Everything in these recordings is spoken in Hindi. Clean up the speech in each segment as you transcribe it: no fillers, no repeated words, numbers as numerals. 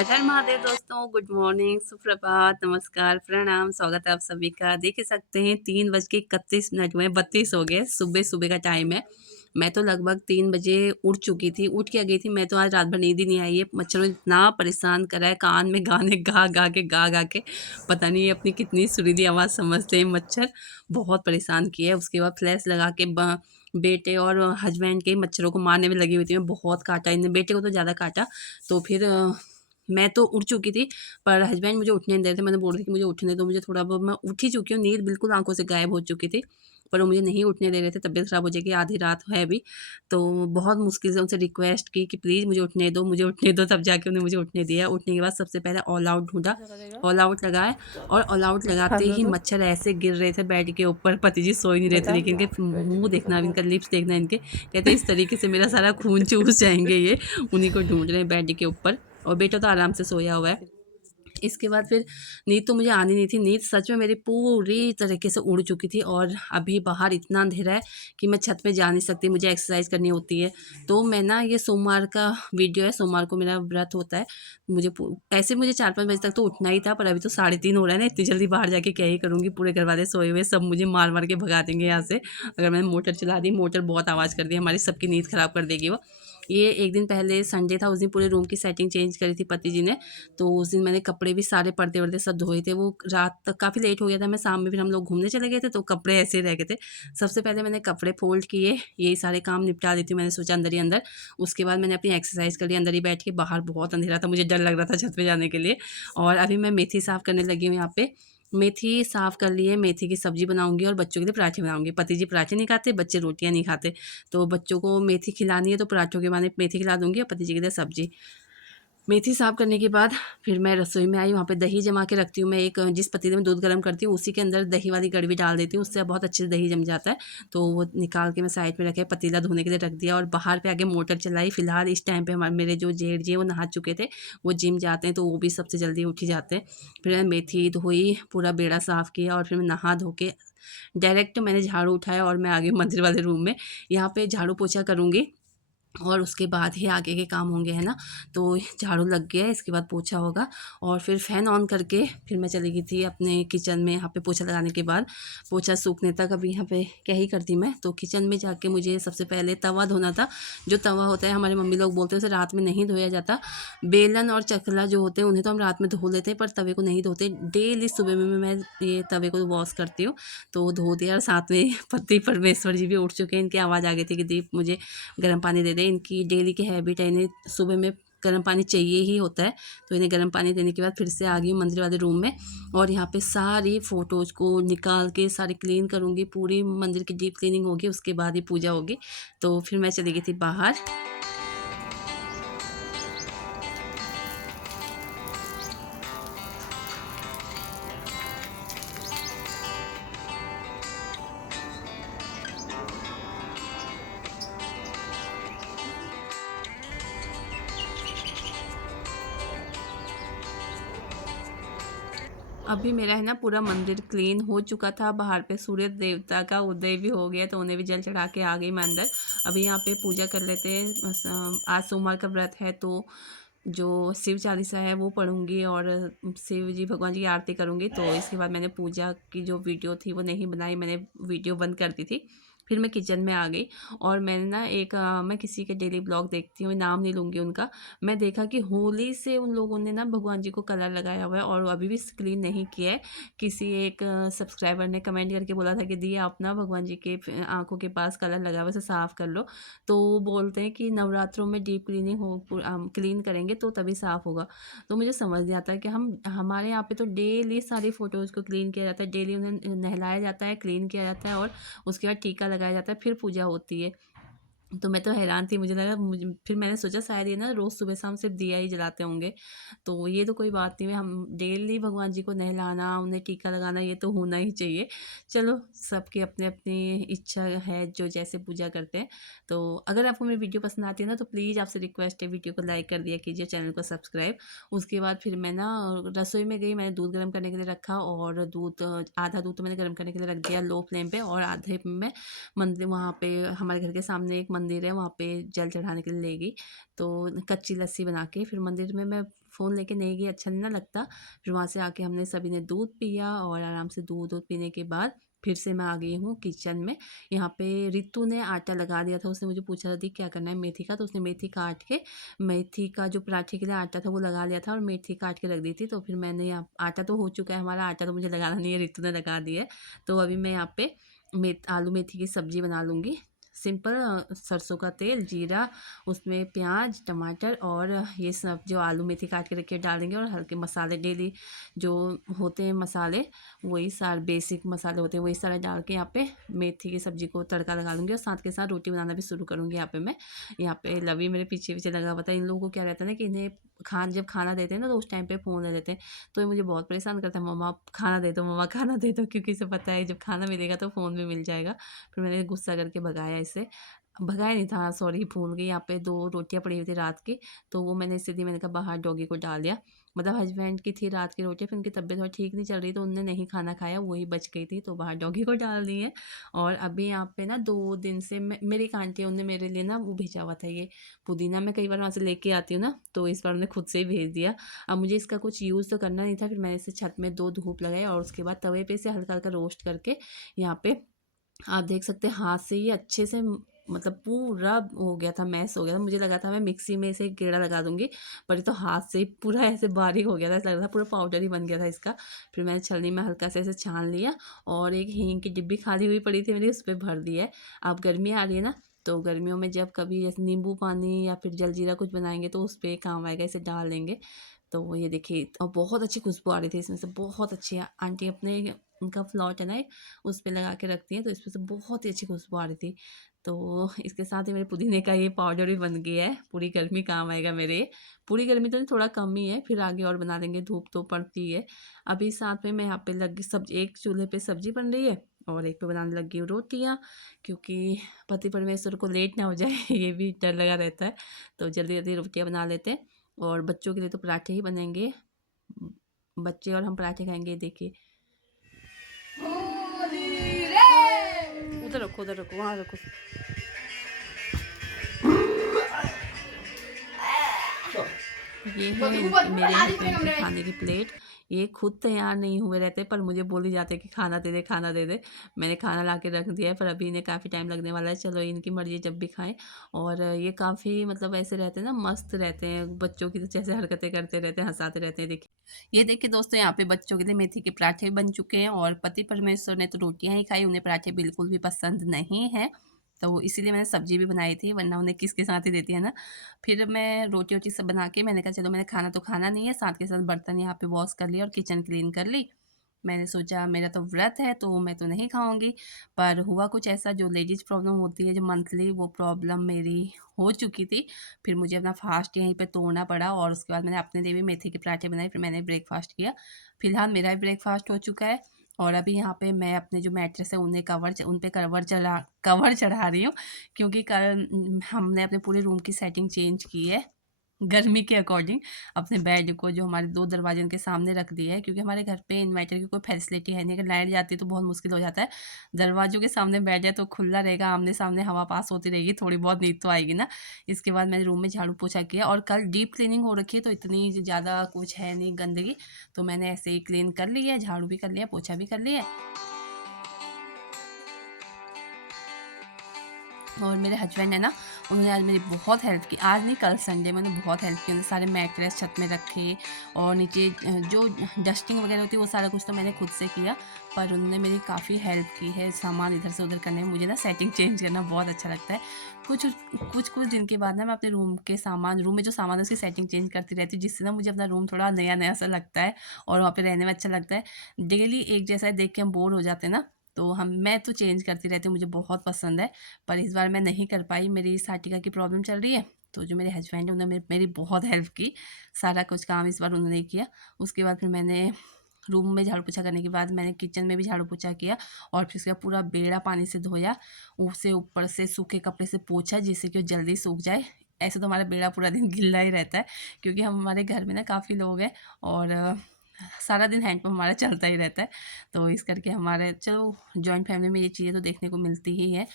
हर हर महादेव दोस्तों, गुड मॉर्निंग, सुप्रभात, नमस्कार, प्रणाम, स्वागत है आप सभी का। देख ही सकते हैं 3:31 हुए, 32 हो गए, सुबह-सुबह का टाइम है। मैं तो लगभग 3 बजे उठ चुकी थी, उठ के गई थी। मैं तो आज रात भर नींद ही नहीं आई है। मच्छरों ने इतना परेशान करा है, कान में गाने गा-गा के पता नहीं ये अपनी कितनी सुरीली आवाज़ समझते हैं मच्छर, बहुत परेशान किया है। उसके बाद फ्लैश लगा के बेटे और हस्बैंड के मच्छरों को मारने में लगी हुई थी। मैं बहुत काटा इन्हें, बेटे को तो ज़्यादा काटा। तो फिर मैं तो उठ चुकी थी, पर हस्बैंड मुझे उठने नहीं दे रहे थे। मैंने बोल रही थी कि मुझे उठने दो, मुझे थोड़ा बहुत, मैं उठ ही चुकी हूँ, नींद बिल्कुल आँखों से गायब हो चुकी थी, पर वो मुझे नहीं उठने दे रहे थे। तबीयत ख़राब हो जाएगी, आधी रात है अभी। तो बहुत मुश्किल से उनसे रिक्वेस्ट की कि प्लीज़ मुझे उठने दो, मुझे उठने दो, तब जाके उन्हें मुझे उठने दिया। उठने के बाद सबसे पहले ऑल आउट ढूँढा, ऑल आउट लगाए, और ऑल आउट हाँ, लगाते दो ही दो मच्छर ऐसे गिर रहे थे बेड के ऊपर। पति जी सो ही नहीं रहे थे, बता। लेकिन इनके मुँह देखना, इनका लिप्स देखना इनके, कहते इस तरीके से मेरा सारा खून चूस जाएँगे ये। उन्हीं को ढूँढ रहे हैं बेड के ऊपर। और बेटा तो आराम से सोया हुआ है। इसके बाद फिर नींद तो मुझे आनी नहीं थी, नींद सच में मेरी पूरी तरीके से उड़ चुकी थी। और अभी बाहर इतना अंधेरा है कि मैं छत पे जा नहीं सकती, मुझे एक्सरसाइज करनी होती है। तो मैं ना, ये सोमवार का वीडियो है, सोमवार को मेरा व्रत होता है। ऐसे मुझे 4-5 बजे तक तो उठना ही था, पर अभी तो 3:30 हो रहा है ना, इतनी जल्दी बाहर जाके क्या ही करूँगी। पूरे घर वाले सोए हुए, सब मुझे मार मार के भगा देंगे यहाँ से। अगर मैंने मोटर चला दी, मोटर बहुत आवाज़ कर दी, हमारी सबकी नींद ख़राब कर देगी वो। ये एक दिन पहले संडे था, उस दिन पूरे रूम की सेटिंग चेंज करी थी पति जी ने। तो उस दिन मैंने कपड़े भी सारे, पर्दे-वर्दे सब धोए थे। वो रात तक काफ़ी लेट हो गया था, मैं शाम में फिर हम लोग घूमने चले गए थे, तो कपड़े ऐसे ही रह गए थे। सबसे पहले मैंने कपड़े फ़ोल्ड किए, यही सारे काम निपटा देती हूँ, मैंने सोचा अंदर ही अंदर। उसके बाद मैंने अपनी एक्सरसाइज़ कर ली अंदर ही बैठ के। बाहर बहुत अंधेरा था, मुझे डर लग रहा था छत पे जाने के लिए। और अभी मैं मेथी साफ़ करने लगी हूँ यहाँ पे। मेथी साफ़ कर ली है, मेथी की सब्ज़ी बनाऊँगी और बच्चों के लिए पराठे बनाऊँगी। पति जी पराठे नहीं खाते, बच्चे रोटियाँ नहीं खाते। तो बच्चों को मेथी खिलानी है, तो पराठों के बहाने मेथी खिला दूँगी, और पति जी के लिए सब्ज़ी। मेथी साफ़ करने के बाद फिर मैं रसोई में आई, वहाँ पे दही जमा के रखती हूँ। मैं एक जिस पतीले में दूध गर्म करती हूँ, उसी के अंदर दही वाली गड़वी डाल देती हूँ, उससे बहुत अच्छे से दही जम जाता है। तो वो निकाल के मैं साइड में रखे, पतीला धोने के लिए रख दिया, और बाहर पे आके मोटर चलाई। फ़िलहाल इस टाइम पे मेरे जो जेठ जी हैं वो नहा चुके थे, वो जिम जाते हैं, तो वो भी सबसे जल्दी उठ ही जाते हैं। फिर मैंने मेथी धोई, पूरा बेड़ा साफ़ किया, और फिर मैं नहा धो के डायरेक्ट मैंने झाड़ू उठाया और मैं आ गई मंदिर वाले रूम में। यहाँ पे झाड़ू पोछा करूँगी, और उसके बाद ही आगे के काम होंगे, है ना। तो झाड़ू लग गया है, इसके बाद पोछा होगा, और फिर फ़ैन ऑन करके फिर मैं चली गई थी अपने किचन में। यहाँ पे पोछा लगाने के बाद पोछा सूखने तक अभी यहाँ पे क्या ही करती मैं, तो किचन में जाके मुझे सबसे पहले तवा धोना था। जो तवा होता है, हमारे मम्मी लोग बोलते हैं उसे रात में नहीं धोया जाता। बेलन और चकला जो होते हैं उन्हें तो हम रात में धो लेते हैं, पर तवे को नहीं धोते। डेली सुबह में मैं ये तवे को वॉश करती हूँ। तो धो दिया, और साथ में पति परमेश्वर जी भी उठ चुके हैं। इनकी आवाज़ आ गई थी कि दीप मुझे गर्म पानी दे दें। इनकी डेली की हैबिट है, इन्हें सुबह में गर्म पानी चाहिए ही होता है। तो इन्हें गर्म पानी देने के बाद फिर से आ गई हूँ मंदिर वाले रूम में, और यहाँ पे सारी फ़ोटोज़ को निकाल के सारी क्लीन करूँगी। पूरी मंदिर की डीप क्लीनिंग होगी, उसके बाद ही पूजा होगी। तो फिर मैं चली गई थी बाहर। अभी मेरा है ना पूरा मंदिर क्लीन हो चुका था। बाहर पे सूर्य देवता का उदय भी हो गया, तो उन्हें भी जल चढ़ा के आ गई मैं अंदर। अभी यहाँ पे पूजा कर लेते हैं। आज सोमवार का व्रत है, तो जो शिव चालीसा है वो पढ़ूंगी, और शिव जी भगवान जी की आरती करूंगी। तो इसके बाद मैंने पूजा की जो वीडियो थी वो नहीं बनाई, मैंने वीडियो बंद कर दी थी। फिर मैं किचन में आ गई, और मैंने ना मैं किसी के डेली ब्लॉग देखती हूँ, नाम नहीं लूँगी उनका। मैं देखा कि होली से उन लोगों ने ना भगवान जी को कलर लगाया हुआ है, और अभी भी क्लीन नहीं किया है। किसी एक सब्सक्राइबर ने कमेंट करके बोला था कि दी आप ना भगवान जी के आंखों के पास कलर लगा हुआ है, उसे साफ़ कर लो। तो वो बोलते हैं कि नवरात्रों में डीप क्लीनिंग क्लीन करेंगे तो तभी साफ़ होगा। तो मुझे समझ नहीं आता है कि हमारे यहाँ पे तो डेली सारी फ़ोटोज़ को क्लीन किया जाता है, डेली उन्हें नहलाया जाता है, क्लीन किया जाता है, और उसके बाद टीका लगाया जाता है, फिर पूजा होती है। तो मैं तो हैरान थी, मुझे लगा फिर मैंने सोचा शायद ये ना रोज़ सुबह शाम सिर्फ दिया ही जलाते होंगे। तो ये तो कोई बात नहीं है, हम डेली भगवान जी को नहलाना, उन्हें टीका लगाना, ये तो होना ही चाहिए। चलो, सबकी अपनी-अपनी इच्छा है, जो जैसे पूजा करते हैं। तो अगर आपको मेरी वीडियो पसंद आती है ना, तो प्लीज़ आपसे रिक्वेस्ट है, वीडियो को लाइक कर दिया कीजिए, चैनल को सब्सक्राइब। उसके बाद फिर मैं ना रसोई में गई, मैंने दूध गर्म करने के लिए रखा, और आधा दूध तो मैंने गर्म करने के लिए रख दिया लो फ्लेम पे, और आधे में मंदिर, वहाँ पे हमारे घर के सामने एक मंदिर है वहाँ पे जल चढ़ाने के लिए ले गई। तो कच्ची लस्सी बना के फिर मंदिर में मैं फ़ोन लेके नहीं गई, अच्छा नहीं ना लगता। फिर वहाँ से आके हमने सभी ने दूध पिया और आराम से दूध पीने के बाद फिर से मैं आ गई हूँ किचन में। यहाँ पे रितु ने आटा लगा दिया था, उसने मुझे पूछा था दी क्या करना है मेथी का, तो उसने मेथी काट के मेथी का जो पराठे के लिए आटा था वो लगा लिया था और मेथी काट के रख दी थी। तो फिर मैंने यहाँ आटा तो हो चुका है हमारा, आटा तो मुझे लगाना नहीं है, रितु ने लगा दिया है। तो अभी मैं यहाँ पे आलू मेथी की सब्ज़ी बना लूँगी। सिंपल सरसों का तेल, जीरा, उसमें प्याज, टमाटर और ये सब जो आलू मेथी काट के रखे डाल देंगे और हल्के मसाले डेली जो होते हैं मसाले, वही सारे बेसिक मसाले होते हैं वही सारा डाल के यहाँ पे मेथी की सब्ज़ी को तड़का लगा लूँगी और साथ के साथ रोटी बनाना भी शुरू करूँगी। यहाँ पे मैं, यहाँ पे लवी मेरे पीछे पीछे लगा हुआ था। इन लोगों को क्या रहता है ना कि इन्हें जब खाना देते हैं ना तो उस टाइम पे फ़ोन ले लेते हैं। तो ये मुझे बहुत परेशान करता है, मम्मा खाना दे दो, मम्मा खाना दे दो, क्योंकि इसे पता है जब खाना मिलेगा तो फ़ोन भी मिल जाएगा। फिर मैंने गुस्सा करके भगाया इसे, भगाया नहीं था सॉरी, भूल गई। यहाँ पे 2 रोटियाँ पड़ी हुई थी रात की, तो वो मैंने इसलिए मैंने कहा बाहर डॉगी को डाल दिया। मतलब हस्बैंड की थी रात की रोटियाँ, फिर उनकी तबीयत थोड़ा ठीक नहीं चल रही तो उन्होंने नहीं खाना खाया, वही बच गई थी तो बाहर डॉगी को डाल दी है। और अभी यहाँ पे ना 2 दिन से मेरी एक आंटी है, उन्होंने मेरे लिए ना वो भेजा हुआ था ये पुदीना। मैं कई बार वहाँ से लेके आती हूँ ना, तो इस बार उन्होंने खुद से ही भेज दिया। अब मुझे इसका कुछ यूज़ तो करना नहीं था, फिर मैंने इसे छत में 2 धूप लगाई और उसके बाद तवे पे इसे हल्का-हल्का रोस्ट करके यहाँ पे आप देख सकते हैं हाथ से ही अच्छे से मतलब पूरा हो गया था, मैश हो गया था। मुझे लगा था मैं मिक्सी में इसे गेड़ा लगा दूँगी, पर ये तो हाथ से ही पूरा ऐसे बारीक हो गया था, ऐसा लग रहा था पूरा पाउडर ही बन गया था इसका। फिर मैंने छलनी में हल्का से ऐसे छान लिया और एक हींग की डिब्बी खाली हुई पड़ी थी मेरी, उस पे भर दिया है। अब गर्मी आ रही है ना, तो गर्मियों में जब कभी जैसे नींबू पानी या फिर जलजीरा कुछ बनाएँगे तो उस पे काम आएगा, इसे डाल देंगे। तो ये देखिए और बहुत अच्छी खुशबू आ रही थी इसमें से, बहुत अच्छी। आंटी अपने उनका प्लॉट है ना एक, उस पे लगा के रखती हैं, तो इसमें से बहुत ही अच्छी खुशबू आ रही थी। तो इसके साथ ही मेरे पुदीने का ये पाउडर भी बन गया है, पूरी गर्मी काम आएगा मेरे। पूरी गर्मी तो नहीं, थोड़ा कम ही है, फिर आगे और बना देंगे, धूप तो पड़ती है। अभी साथ में मैं यहाँ पे लगी सब्जी, एक चूल्हे पे सब्जी बन रही है और एक पे बनाने लगी हूँ रोटियाँ, क्योंकि पति परमेश्वर को लेट ना हो जाए ये भी डर लगा रहता है। तो जल्दी जल्दी रोटियाँ बना लेते हैं और बच्चों के लिए तो पराठे ही बनेंगे। बच्चे और हम पराठे खाएंगे। देखिए उधर रखो वहाँ रखो। ये है मेरे हस्बैंड की खाने की प्लेट। ये खुद तैयार नहीं हुए रहते पर मुझे बोल ही जाते कि खाना दे दे, खाना दे दे। मैंने खाना ला के रख दिया है, पर अभी इन्हें काफ़ी टाइम लगने वाला है। चलो इनकी मर्ज़ी, जब भी खाएं। और ये काफ़ी मतलब ऐसे रहते हैं ना, मस्त रहते हैं, बच्चों की तो जैसे हरकतें करते रहते हैं, हंसाते रहते हैं। देखिए ये देखिए दोस्तों, यहाँ पे बच्चों के लिए मेथी के पराठे बन चुके हैं और पति परमेश्वर ने तो रोटियाँ ही खाई, उन्हें पराठे बिल्कुल भी पसंद नहीं है। तो इसीलिए मैंने सब्जी भी बनाई थी, वरना उन्हें किसके साथ ही देती है ना। फिर मैं रोटी वोटी सब बना के मैंने कहा चलो मैंने खाना तो खाना नहीं है, साथ के साथ बर्तन यहाँ पे वॉश कर लिया और किचन क्लीन कर ली। मैंने सोचा मेरा तो व्रत है तो मैं तो नहीं खाऊंगी, पर हुआ कुछ ऐसा, जो लेडीज प्रॉब्लम होती है जो मंथली, वो प्रॉब्लम मेरी हो चुकी थी। फिर मुझे अपना फास्ट यहीं पे तोड़ना पड़ा और उसके बाद मैंने अपने लिए भी मेथी के पराठे बनाए, फिर मैंने ब्रेकफास्ट किया। फिलहाल मेरा भी ब्रेकफास्ट हो चुका है और अभी यहाँ पे मैं अपने जो मैट्रेस है उन्हें उन पे कवर चढ़ा रही हूँ, क्योंकि कल हमने अपने पूरे रूम की सेटिंग चेंज की है गर्मी के अकॉर्डिंग। अपने बेड को जो हमारे 2 दरवाजे उनके सामने रख दिया है, क्योंकि हमारे घर पे इन्वर्टर की कोई फैसिलिटी है नहीं, अगर लाइट जाती है तो बहुत मुश्किल हो जाता है। दरवाज़ों के सामने बेड है तो खुला रहेगा, आमने-सामने हवा पास होती रहेगी, थोड़ी बहुत नींद तो आएगी ना। इसके बाद मैंने रूम में झाड़ू-पोछा किया और कल डीप क्लीनिंग हो रखी है तो इतनी ज़्यादा कुछ है नहीं गंदगी, तो मैंने ऐसे ही क्लीन कर ली है, झाड़ू भी कर लिया, पोछा भी कर लिया। और मेरे हस्बैंड है ना, उन्होंने आज मेरी बहुत हेल्प की। आज नहीं, कल संडे में उन्होंने बहुत हेल्प की। उन्होंने सारे मैट्रेस छत में रखे और नीचे जो डस्टिंग वगैरह होती है वो सारा कुछ तो मैंने खुद से किया, पर उन्होंने मेरी काफ़ी हेल्प की है सामान इधर से उधर करने में। मुझे ना सेटिंग चेंज करना बहुत अच्छा लगता है। कुछ दिन के बाद ना मैं अपने रूम में जो सामान है उसकी सेटिंग चेंज करती रहती हूँ, जिससे ना मुझे अपना रूम थोड़ा नया नया सा लगता है और वहाँ पे रहने में अच्छा लगता है। डेली एक जैसा देख के हम बोर हो जाते हैं ना, तो मैं तो चेंज करती रहती हूँ, मुझे बहुत पसंद है। पर इस बार मैं नहीं कर पाई, मेरी साटिका की प्रॉब्लम चल रही है, तो जो मेरे हस्बैंड हैं उन्होंने मेरी बहुत हेल्प की। सारा कुछ काम इस बार उन्होंने किया। उसके बाद फिर मैंने रूम में झाड़ू पोछा करने के बाद मैंने किचन में भी झाड़ू पोछा किया और फिर उसका पूरा बेड़ा पानी से धोया, उसे ऊपर से सूखे कपड़े से पोंछा जिससे कि वो जल्दी सूख जाए। ऐसे तो हमारा बेड़ा पूरा दिन गीला ही रहता है, क्योंकि हमारे घर में ना काफ़ी लोग हैं और सारा दिन हैंडपम्प हमारा चलता ही रहता है। तो इस करके हमारे, चलो जॉइंट फैमिली में ये चीज़ें तो देखने को मिलती ही है।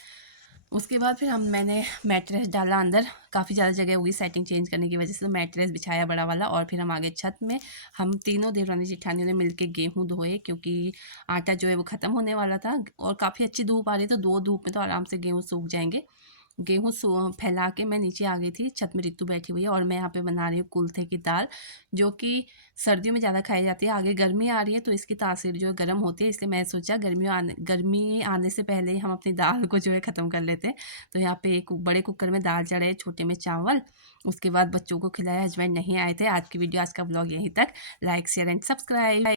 उसके बाद फिर मैंने मैट्रेस डाला अंदर, काफ़ी ज़्यादा जगह होगी सेटिंग चेंज करने की वजह से, तो मैट्रेस बिछाया बड़ा वाला और फिर हम आ गए छत में। हम तीनों देवरानी जेठानियों ने मिलके गेहूँ धोए क्योंकि आटा जो है वो ख़त्म होने वाला था और काफ़ी अच्छी धूप आ रही, तो 2 धूप में तो आराम से गेहूँ सूख जाएँगे। गेहूँ फैला के मैं नीचे आ गई थी, छत में रितु बैठी हुई है और मैं यहाँ पे बना रही हूँ कुल्थे की दाल, जो कि सर्दियों में ज़्यादा खाई जाती है। आगे गर्मी आ रही है तो इसकी तासीर जो है गर्म होती है, इसलिए मैं सोचा गर्मी आने से पहले ही हम अपनी दाल को जो है ख़त्म कर लेते हैं। तो यहाँ पे एक बड़े कुकर में दाल चढ़े, छोटे में चावल, उसके बाद बच्चों को खिलाया, हस्बैंड नहीं आए थे। आज की वीडियो, आज का ब्लॉग यहीं तक। Like share and subscribe.